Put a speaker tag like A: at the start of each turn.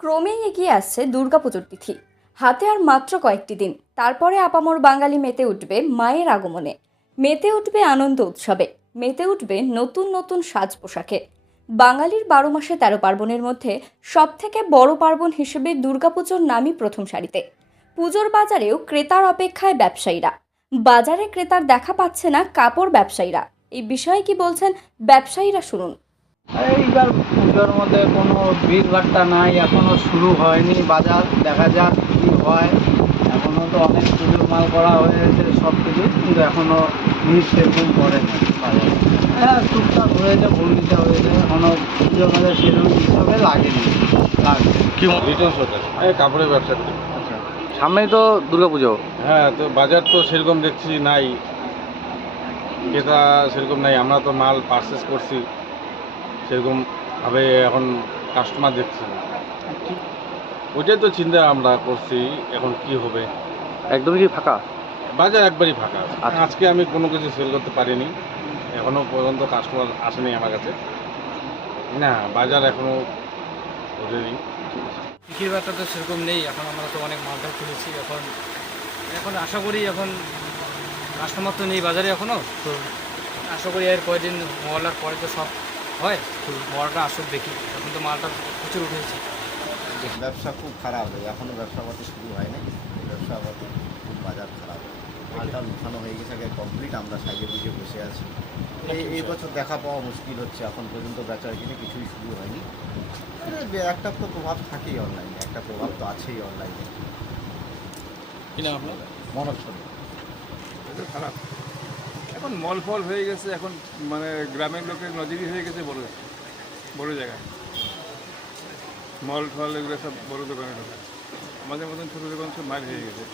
A: ক্রমেই এগিয়ে আসছে দুর্গাপুজোর তিথি। হাতে আর মাত্র কয়েকটি দিন। তারপরে আপামর বাঙালি মেতে উঠবে মায়ের আগমনে। মেতে উঠবে আনন্দ উৎসবে। মেতে উঠবে নতুন নতুন সাজ পোশাকে বাঙালির বারো মাসে তেরো পার্বণের মধ্যে সবথেকে বড় পার্বণ হিসেবে দুর্গাপুজোর নামই প্রথম সারিতে। পুজোর বাজারেও ক্রেতার অপেক্ষায় ব্যবসায়ীরা। বাজারে ক্রেতার দেখা পাচ্ছে না কাপড় ব্যবসায়ীরা। এই বিষয়ে কি বলছেন ব্যবসায়ীরা শুনুন।
B: পুজোর মধ্যে কোনো ভিড় ভাট্টা নাই এখনও শুরু হয়নি। বাজার দেখা যাক কি হয়। এখনও তো অনেক পুজোর মাল করা হয়েছে সব কিছু কিন্তু এখনও ভিড় সেরকম পড়েনি বাজারে হ্যাঁ টুকটাক হয়েছে ঘূর্ণিটা হয়েছে। এখনও পুজোর মধ্যে সেরকম হিসাবে লাগেনি। লাগবে
C: কি রিটার্ন শোটা কাপড়ের ব্যবসা
B: আচ্ছা। সামনেই তো দুর্গাপুজো।
C: হ্যাঁ তো বাজার তো সেরকম দেখছি নাই। ক্রেতা সেরকম নাই আমরা তো মাল পারচেস করছি। সেরকম ভাবে এখন কাস্টমার দেখছি না। ওইটাই তো চিন্তা আমরা করছি এখন কি হবে?
B: একদমই কি ফাঁকা?
C: বাজার একবারই ফাঁকা আছে।
B: আচ্ছা।
C: আজকে আমি কোনো কিছু সেল করতে পারিনি। এখনও পর্যন্ত কাস্টমার আসেনি আমার কাছে। না বাজার এখনও ওঠেনি
D: বিক্রির ব্যাপারটা তো সেরকম নেই এখন আমরা তো অনেক মালটাও তুলেছি এখন এখন আশা করি এখন কাস্টমার তো নেই বাজারে এখনও তো আশা করি এর কয়েকদিন মহলার পরে তো সব হয় তো মহলাটা আসুক দেখি। এখন তো মালটা প্রচুর উঠেছে।
E: ব্যবসা খুব খারাপ এখনও ব্যবসা পাতি শুরু হয়নি ব্যবসা পাতি খুব বাজার খারাপ। মালটা লুকানো হয়ে গেছে আগে কমপ্লিট আমরা সাইডে বুঝে বসে আছি। এই এই বছর দেখা পাওয়া মুশকিল হচ্ছে এখন পর্যন্ত বেচা কিনে কিছুই শুরু হয়নি। একটা তো প্রভাব থাকেই অনলাইনে একটা প্রভাব তো আছেই অনলাইনে মনোজ
F: এটা খারাপ। এখন মল ফল হয়ে গেছে, এখন মানে গ্রামের লোকের নজরই হয়ে গেছে বড় বড় জায়গায়। মল ফল এগুলো সব বড় দোকানের আমাদের মতন ছোটো দোকান সব মার হয়ে গেছে।